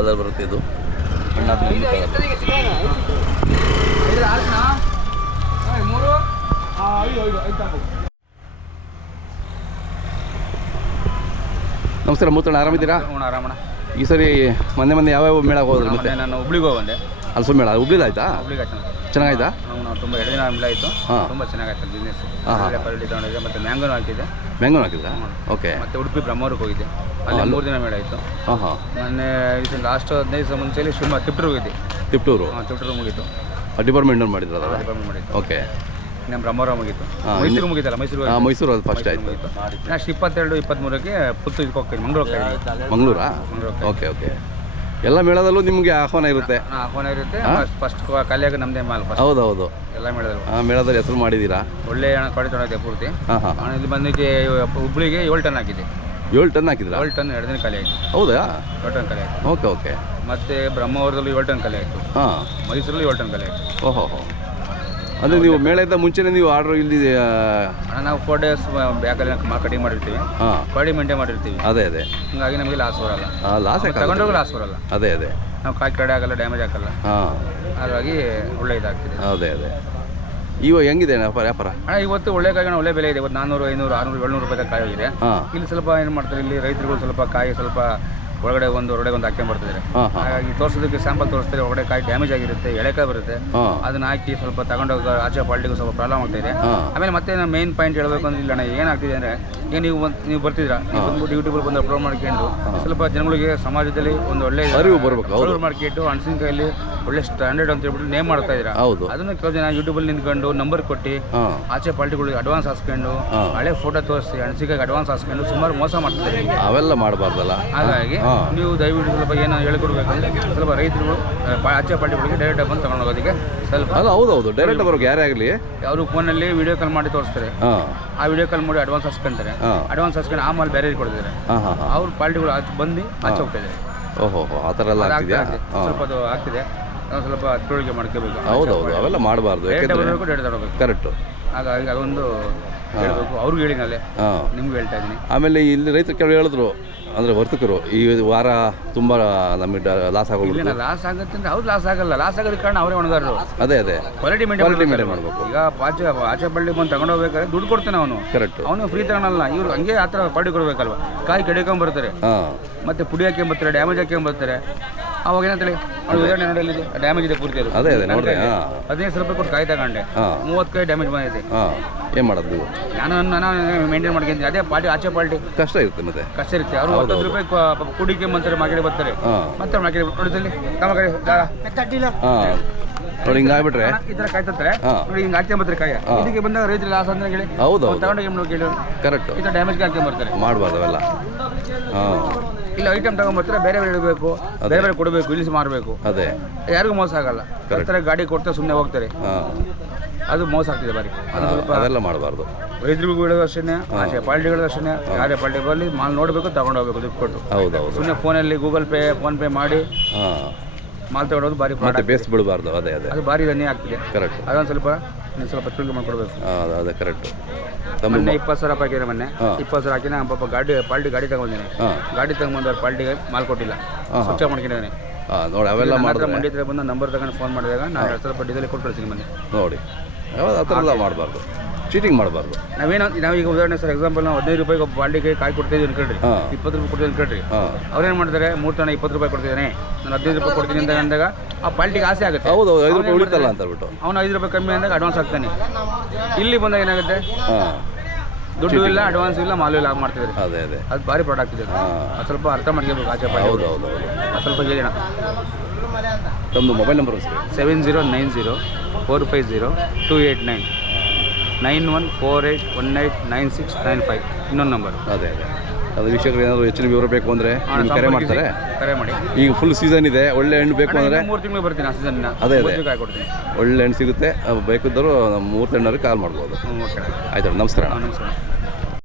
Colour ಬರುತ್ತೆ ಇದು. ಹಣ್ಣಾದ್ಮೇಲೆ ಇನ್ನೂ ನಮಸ್ಕಾರ ಮೂತಣ್ಣ, ಆರಾಮಿದ್ದೀರಾ? ಆರಾಮಣ್ಣ. ಈ ಸರಿ ಮೊನ್ನೆ ಯಾವ್ಯಾವ ಮೇಳ ಹೋದ್ರು? ಮತ್ತೆ ನಾನು ಹುಬ್ಳಿಗೆ ಹೋಗಂದೆ. ಅಲ್ಸೋ ಮೇಳ ಹುಬ್ಳಿಲಿ ಆಯ್ತಾ? ಹುಬ್ಳಿಗೆ ಆಯ್ತು. ಚೆನ್ನಾಗಾಯ್ತಾ? ತುಂಬ 2 ದಿನ ಮೇಳ ಆಯಿತು. ತುಂಬ ಚೆನ್ನಾಗಾಯ್ತು ಬಿಸ್ನೆಸ್. ಕ್ವಾಲಿಟಿ ತಗೊಂಡಿದ್ದೆ. ಮತ್ತು ಮ್ಯಾಂಗೋನು ಹಾಕಿದ್ದೆ. ಮ್ಯಾಂಗೋನು ಹಾಕಿದ್ರಾ? ಓಕೆ. ಮತ್ತು ಉಡುಪಿ ಬ್ರಹ್ಮವ್ರಿಗೆ ಹೋಗಿದ್ದೆ. ಅಲ್ಲಿ 3 ದಿನ ಮೇಳ ಆಯಿತು. ಮೊನ್ನೆ ಲಾಸ್ಟ್ 15 ದಿವಸ ಮುಂಚೆಲಿ ತಿಪ್ಟೂರು ಹೋಗಿದ್ದೆ. ತಿಪ್ಟೂರು ಮುಗೀತು. ಡಿಪಾರ್ಟ್ಮೆಂಟ್ ಮಾಡಿದ್ರು ಅದಲ್ಲ? ಡಿಪಾರ್ಟ್ಮೆಂಟ್ ಮಾಡಿದ್ದು. ಓಕೆ. ನಮ್ಮ ಬ್ರಹ್ಮವರ ಮುಗೀತು. ಮೈಸೂರು ಮುಗೀತಲ್ಲ? ಮೈಸೂರು ಅದು ಫಸ್ಟ್ ಆಯಿತು. ನೆಕ್ಸ್ಟ್ 22-23ಕ್ಕೆ ಪುತ್ತೂರಿಗೆ ಹೋಗ್ತೀನಿ. ಮಂಗಳೂರಾ? Okay okay. ಎಲ್ಲ ಮೇಳದಲ್ಲೂ ನಿಮಗೆ ಆಹ್ವಾನ ಇರುತ್ತೆ? ಆಹ್ವಾನ ಇರುತ್ತೆ. ಫಸ್ಟ್ ಖಾಲಿಯಾಗ ನಮ್ಮದೇ ಮಾಲ್. ಹೌದೌದು. ಎಲ್ಲ ಮೇಳದಲ್ಲೂ ಮೇಳದಲ್ಲಿ ಹೆಸರು ಮಾಡಿದ್ದೀರಾ? ಒಳ್ಳೆ ಕ್ವಾಲಿಟಿ ತೊಗೊಂಡಿದ್ದೆ ಪೂರ್ತಿ. ಇಲ್ಲಿ ಬಂದಿಗೆ ಹುಬ್ಳಿಗೆ 7 ಟನ್ ಹಾಕಿದ್ದೆ. 7 ಟನ್ ಹಾಕಿದ್ರಾ? 7 ಟನ್ 2 ದಿನ ಖಾಲಿ ಆಯಿತು. ಹೌದಾ? 7 ಟನ್ ಖಾಲಿ ಆಯಿತು. Okay okay. ಮತ್ತು ಬ್ರಹ್ಮವರದಲ್ಲಿ 7 ಟನ್ ಖಾಲಿ ಆಯಿತು. ಮೈಸೂರಲ್ಲಿ 7 ಟನ್ ಖಾಲಿ ಆಯಿತು. ಓಹೋ. ಅಂದರೆ ನೀವು ಮೇಳದ ಮುಂಚೆನೇ ನೀವು ಆರ್ಡ್ರ್ ಇಲ್ಲಿ ನಾವು 4 ಡೇಸ್ ಬ್ಯಾಗಲ್ಲಿ ಮಾರ್ಕೆಟಿಂಗ್ ಮಾಡಿರ್ತೀವಿ. ಕ್ವಾಲಿಟಿ ಮೇಂಟೈನ್ ಮಾಡಿರ್ತೀವಿ. ಅದೇ ಹೀಗಾಗಿ ನಮಗೆ ಲಾಸ್ ಬರಲ್ಲ. ಲಾಸ್ ತಗೊಂಡೋಗಿ ಲಾಸ್ ಬರಲ್ಲ. ಅದೇ ನಾವು ಕಾಯಿ ಕಡೆ ಆಗಲ್ಲ, ಡ್ಯಾಮೇಜ್ ಆಗಲ್ಲ. ಹಾಗಾಗಿ ಒಳ್ಳೆ ಇದಾಗ್ತಿದೆ. ಅದೇ ಇವಾಗ ಹೆಂಗಿದೆ ವ್ಯಾಪಾರ? ಇವತ್ತು ಒಳ್ಳೆ ಕಾಯಿಗೆ ಒಳ್ಳೆ ಬೆಲೆ ಇದೆ. ಇವತ್ತು 400, 500, 600, 700 ರೂಪಾಯಿ ಕಾಯಿ ಹೋಗಿದೆ. ಇಲ್ಲಿ ಸ್ವಲ್ಪ ಏನು ಮಾಡ್ತಾರೆ, ಇಲ್ಲಿ ರೈತರುಗಳು ಸ್ವಲ್ಪ ಕಾಯಿ ಸ್ವಲ್ಪ ಹೊರಗಡೆ ಒಂದು ಹಾಕ್ಕೊಂಡ್ಬರ್ತಿದ್ದಾರೆ. ಹಾಗಾಗಿ ತೋರಿಸೋದಕ್ಕೆ ಸ್ಯಾಂಪಲ್ ತೋರಿಸ್ತಾರೆ. ಹೊರಗಡೆ ಕಾಯಿ ಡ್ಯಾಮೇಜ್ ಆಗಿರುತ್ತೆ, ಎಳೆಕಾಯಿ ಬರುತ್ತೆ. ಅದನ್ನ ಹಾಕಿ ಸ್ವಲ್ಪ ತಗೊಂಡೋಗ ಆಚೆ ಪಾಲ್ಟಿಗೂ ಸ್ವಲ್ಪ ಪ್ರಾಬ್ಲಮ್ ಆಗ್ತಾಯಿದೆ. ಆಮೇಲೆ ಮತ್ತೆ ನಾನು ಮೇನ್ ಪಾಯಿಂಟ್ ಹೇಳಬೇಕು ಅಂದ್ರೆ, ಇಲ್ಲ ಏನಾಗ್ತಿದೆ ಅಂದರೆ, ಈಗ ನೀವು ಬರ್ತಿದ್ದೀರಾ, ಬಂದ್ಬಿಟ್ಟು ಯೂಟ್ಯೂಬಲ್ಲಿ ಬಂದು ಅಪ್ಲೋಡ್ ಮಾಡ್ಕೊಂಡು ಸ್ವಲ್ಪ ಜನಗಳಿಗೆ ಸಮಾಜದಲ್ಲಿ ಒಂದು ಒಳ್ಳೆ ಅರಿವು ಬರಬೇಕು. ಮಾರ್ಕೆಟು ಹಣಸಿನಕಾಯಲ್ಲಿ ಒಳ್ಳೆ ಸ್ಟ್ಯಾಂಡರ್ಡ್ ಅಂತ ಹೇಳ್ಬಿಟ್ಟು ನೇಮ್ ಮಾಡ್ತಾ ಇದ್ದೀರಾ. ಅದನ್ನು ಕೆಲವು ಜನ ಯೂಟ್ಯೂಬಲ್ಲಿ ನಿಂತ್ಕೊಂಡು ನಂಬರ್ ಕೊಟ್ಟು ಆಚೆ ಪಾರ್ಟಿಗಳಿಗೆ ಅಡ್ವಾನ್ಸ್ ಹಾಸ್ಕೊಂಡು ಹಳೆ ಫೋಟೋ ತೋರಿಸಿ ಹಣಸಿಕಾಯಿಗೆ ಅಡ್ವಾನ್ಸ್ ಹಾಸ್ಕೊಂಡು ಸುಮಾರು ಮೋಸ ಮಾಡ್ತಿದ್ದಾರೆ. ಅವೆಲ್ಲ ಮಾಡಬಾರ್ದಲ್ಲ. ಹಾಗಾಗಿ ನೀವು ದಯವಿಟ್ಟು ಸ್ವಲ್ಪ ಏನೋ ಹೇಳ್ಕೊಡ್ಬೇಕಂದ್ರೆ ಸ್ವಲ್ಪ ರೈತರು ಆಚೆ ಪಾರ್ಟಿಗಳಿಗೆ ಡೈರೆಕ್ಟ್ ಬಂದು ತಗೊಂಡು ಹೋಗೋದಕ್ಕೆ ಸ್ವಲ್ಪ. ಹೌದೌದು, ಡೈರೆಕ್ಟ್ ಬರೋಕೆ ಯಾರೇ ಆಗಲಿ ಅವರು ಫೋನಲ್ಲಿ ವಿಡಿಯೋ ಕಾಲ್ ಮಾಡಿ ತೋರಿಸ್ತಾರೆ. ಆ ವಿಡಿಯೋ ಕಾಲ್ ಮಾಡಿ ಅಡ್ವಾನ್ಸ್ ಹಾಸ್ಕೊಂತಾರೆ. ಅಡ್ವಾನ್ಸ್ ಹಾಸ್ಕೊಂಡು ಆ ಮಾಲ್ ಬೇರೆ ಕೊಡ್ತಿದ್ದಾರೆ. ಅವ್ರ ಪಾರ್ಟಿಗಳು ಬಂದು ಆಚೆ ಹೋಗ್ತಾ ಇದ್ದಾರೆ. ಓಹೋ, ಆ ಥರ ಎಲ್ಲ ಆಗ್ತಿದೆಯಾ? ಸ್ವಲ್ಪ ಅದು ಆಗ್ತಿದೆ. ನಾವು ಸ್ವಲ್ಪ ತಿಳುವಳಿಕೆ ಮಾಡ್ಕೋಬೇಕು. ಹೌದೌದು, ಅವೆಲ್ಲ ಮಾಡಬಾರ್ದು. ಕರೆಕ್ಟು. ಹಾಗಾಗಿ ಅದೊಂದು ಹೇಳಬೇಕು. ಅವ್ರಿಗೆ ಹೇಳಿನಲ್ಲೇ ನಿಮ್ಗೆ ಹೇಳ್ತಾ ಇದ್ದೀನಿ. ಆಮೇಲೆ ಇಲ್ಲಿ ರೈತರು ಕೆಲವು ಹೇಳಿದ್ರು, ಅಂದರೆ ವರ್ತಕರು ಈ ವಾರ ತುಂಬ ನಮಗೆ ಲಾಸ್ ಆಗೋಗ್ಬಿಟ್ಟು. ಲಾಸ್ ಆಗುತ್ತೆ ಅಂದರೆ ಅವ್ರು ಲಾಸ್ ಆಗಲ್ಲ. ಲಾಸ್ ಆಗೋದಕ್ಕೆ ಕಾರಣ ಅವರೇ ಒಣಗಾರರು. ಅದೇ ಕ್ವಾಲಿಟಿ ಮೇಂಟೈನ್ ಮಾಡಬೇಕು. ಈಗ ಆಚೆ ಬಳ್ಳಿ ಬಂದು ತಗೊಂಡು ಹೋಗ್ಬೇಕಾದ್ರೆ ದುಡ್ಡು ಕೊಡ್ತಾನೆ ಅವನು. ಕರೆಕ್ಟ್. ಅವನು ಫ್ರೀ ತಗೊಳಲ್ಲ. ಇವ್ರು ಹಂಗೆ ಆ ಥರ ಪಾರ್ಟಿ ಕೊಡ್ಬೇಕಲ್ವ. ಕಾಯಿ ಕೆಡ್ಕೊಂಬರ್ತಾರೆ, ಮತ್ತೆ ಪುಡಿ ಹಾಕ್ಕೊಂಬರ್ತಾರೆ, ಡ್ಯಾಮೇಜ್ ಹಾಕ್ಕೊಂಬರ್ತಾರೆ. ಅವಾಗ ಏನಂತೇಳಿ ಅವ್ರು ಉದಾಹರಣೆ ನೋಡಿ, ಡ್ಯಾಮೇಜ್ ಇದೆ ಪೂರ್ತಿ. ಅದು ಅದೇ ನೋಡಿದೆ. 15 ರೂಪಾಯಿ ಕೊಟ್ಟು ಕಾಯಿ ತಗೊಂಡೆ, 30 ಕಾಯಿ ಡ್ಯಾಮೇಜ್ ಬಂದಿದೆ. ಏನು ಮಾಡೋದು ನೀವು? ನಾನು ಮೇಂಟೈನ್ ಮಾಡ್ಕೊಂತೀನಿ. ಅದೇ ಪಾರ್ಟಿ ಆಚೆ ಪಾರ್ಟಿ ಕಷ್ಟ ಇರುತ್ತೆ. ಮತ್ತೆ ಕಷ್ಟ ಇರುತ್ತೆ. ಅವ್ರು 30 ರೂಪಾಯಿ ಕುಡಿಕೆ ಬಂತಾರೆ, ಮಾರ್ಕೆಟ್ ಬರ್ತಾರೆ. ಮತ್ತೆ ಮಾರ್ಕೆಟ್ ಹೊಡಿದಲ್ಲಿ ನೋಡಿ ಹಿಂಗಾಗ್ಬಿಟ್ರೆ ಈ ಥರ ಕಾಯಿ ತರ್ತಾರೆ. ನೋಡಿ ಹಿಂಗೆ ಹಾಕ್ಕೊಂಬರ್ತಾರೆ ಕಾಯಿ. ಇದಕ್ಕೆ ಬಂದಾಗ ರೈತರು ಲಾಸ್ ಅಂತ ಹೇಳಿ ಹೌದು ತಗೊಂಡು ಕೇಳಿ ಕರೆಕ್ಟ್. ಈ ಥರ ಡ್ಯಾಮೇಜ್ಗೆ ಹಾಕ್ಕೊಂಬರ್ತಾರೆ. ಮಾಡಬಾರ್ದು ಅವೆಲ್ಲ. ಇಲ್ಲ ಐಟಮ್ ತಗೊಂಬರ್ತಾರೆ, ಬೇರೆ ಇಡಬೇಕು, ಬೇರೆ ಕೊಡಬೇಕು, ಇಳಿಸಿ ಮಾರಬೇಕು. ಅದೇ ಯಾರಿಗೂ ಮೋಸ ಆಗಲ್ಲ. ಬರ್ತಾರೆ, ಗಾಡಿ ಕೊಡ್ತಾರೆ, ಸುಮ್ಮನೆ ಹೋಗ್ತಾರೆ. ಅದು ಮೋಸ ಆಗ್ತಿದೆ ಬಾರಿ. ಅದೆಲ್ಲ ಮಾಡಬಾರ್ದು. ರೈತರಿಗೂ ಹೇಳೋದು ಅಷ್ಟೇ, ಆಚೆ ಪಾರ್ಟಿಗಳು ಅಷ್ಟೇ. ಯಾರೇ ಪಾರ್ಟಿ ಬರಲಿ ಮಾಲ್ ನೋಡಬೇಕು, ತಗೊಂಡು ಹೋಗ್ಬೇಕು ದುಡ್ಡು ಕೊಟ್ಟು. ಹೌದೌದು. ಸುಮ್ಮನೆ ಫೋನಲ್ಲಿ ಗೂಗಲ್ ಪೇ, ಫೋನ್ ಪೇ ಮಾಡಿ ಮಾಲ್ ತಗೊಳ್ಳೋದು ಬಾರಿ ಬೇಸ್ ಬಿಡಬಾರ್ದು. ಅದೇ ಅದು ಭಾರಿ ಧನ್ಯ ಆಗ್ತಿದೆ. ಕರೆಕ್ಟ್. ಅದೊಂದು ಸ್ವಲ್ಪ ತಿಳುವಳಿಕೆ ಮಾಡ್ಕೊಡ್ಬೇಕು. ಅದೇ ಕರೆಕ್ಟ್. ಮೊನ್ನೆ 20 ಸಾವಿರ ಹಾಕಿದ್ರೆ ಮೊನ್ನೆ 20 ಸಾವಿರ ಹಾಕಿನ ಪಾಪ ಗಾಡಿ ತಗೊಂಡಿದ್ದೀನಿ. ಗಾಡಿ ತಗೊಂಡ್ಬಂದವ್ರು ಪಾರ್ಟಿಗೆ ಮಾಲ್ ಕೊಟ್ಟಿಲ್ಲ, ಸ್ವಚ್ಛ ಮಾಡ್ಕೊಂಡಿದ್ದಾನೆ. ನೋಡಿ ಅವೆಲ್ಲ ಮಾಡಿದ್ರೆ ಮಂಡಿ ಹತ್ರ ಬಂದು ನಂಬರ್ ತಗೊಂಡು ಫೋನ್ ಮಾಡಿದಾಗ ನಾನು 2 ಸಾವಿರ ಡೀಸೆಲ್ ಕೊಟ್ಟು ಕಳಿಸ್ತೀನಿ ಮೊನ್ನೆ. ನೋಡಿ ಆ ಥರ ಎಲ್ಲ ಮಾಡಬಾರ್ದು, ಚೀಟಿಂಗ್ ಮಾಡಬಾರ್ದು. ನಾವೀಗ ಉದಾಹರಣೆ ಸರ್ ಎಕ್ಸಾಂಪಲ್, ನಾವು 15 ರೂಪಾಯಿಗೆ ಒಬ್ಬ ಬಾಲ್ಡಿಗೆ ಕಾಯಿ ಕೊಡ್ತಿದ್ದೀವಿ ಅನ್ಕೊಳ್ರಿ, 20 ರೂಪಾಯಿ ಕೊಡ್ತೀವಿ ಅನ್ಕೊಳ್ರಿ. ಅವ್ರೇನು ಮಾಡ್ತಾರೆ, 3 ಟನ್ 20 ರೂಪಾಯಿ ಕೊಡ್ತಿದ್ದಾನೆ, ನಾನು 15 ರೂಪಾಯಿ ಕೊಡ್ತೀನಿ ಅಂತ ಅಂದಾಗ ಆ ಪಾಲ್ಟಿಗೆ ಆಸೆ ಆಗುತ್ತೆ. ಹೌದು, 5 ರೂಪಾಯಿ ಉಳಿತಲ್ಲ ಅಂತ ಹೇಳ್ಬಿಟ್ಟು ಅವನು 5 ರೂಪಾಯಿ ಕಮ್ಮಿ ಅಂದಾಗ ಅಡ್ವಾನ್ಸ್ ಹಾಕ್ತಾನೆ. ಇಲ್ಲಿ ಬಂದಾಗ ಏನಾಗುತ್ತೆ, ದುಡ್ಡು ಇಲ್ಲ, ಅಡ್ವಾನ್ಸ್ ಇಲ್ಲ, ಮಾಲು ಇಲ್ಲ ಮಾಡ್ತಿದ್ದಾರೆ. ಅದು ಭಾರಿ ಪ್ರಾಡಕ್ಟ್ ಇದೆ. ಅದು ಸ್ವಲ್ಪ ಅರ್ಥ ಮಾಡ್ಕೋಬೇಕು ಆಚೆ ಪಾಲ್ಟಿ. ಹೌದು ಅದು ಸ್ವಲ್ಪ ಹೇಳಿ. ತಮ್ಮದು ಮೊಬೈಲ್ ನಂಬರ್ 7090450289 9148189695 ಇನ್ನೊಂದು ನಂಬರ್. ಅದೇ ಅದು ವೀಕ್ಷಕರು ಏನಾದರೂ ಹೆಚ್ಚಿನ ವಿವರ ಬೇಕು ಅಂದರೆ ಕರೆ ಮಾಡ್ತಾರೆ. ಕರೆ ಮಾಡಿ. ಈಗ ಫುಲ್ ಸೀಸನ್ ಇದೆ, ಒಳ್ಳೆ ಹಣ್ಣು ಬೇಕು ಅಂದರೆ 3 ತಿಂಗಳು ಬರ್ತೀನಿ ಆ ಸೀಸನ್. ಅದೇ ಕಾಯಿ ಕೊಡ್ತೀನಿ. ಒಳ್ಳೆ ಹಣ್ಣು ಸಿಗುತ್ತೆ. ಬೇಕಿದ್ದರೂ 3 ತಿಂಗಳವರೆಗೆ ಕಾಲ್ ಮಾಡ್ಬೋದು. ಓಕೆ, ಆಯ್ತು. ನಮಸ್ಕಾರ. ನಮಸ್ಕಾರ.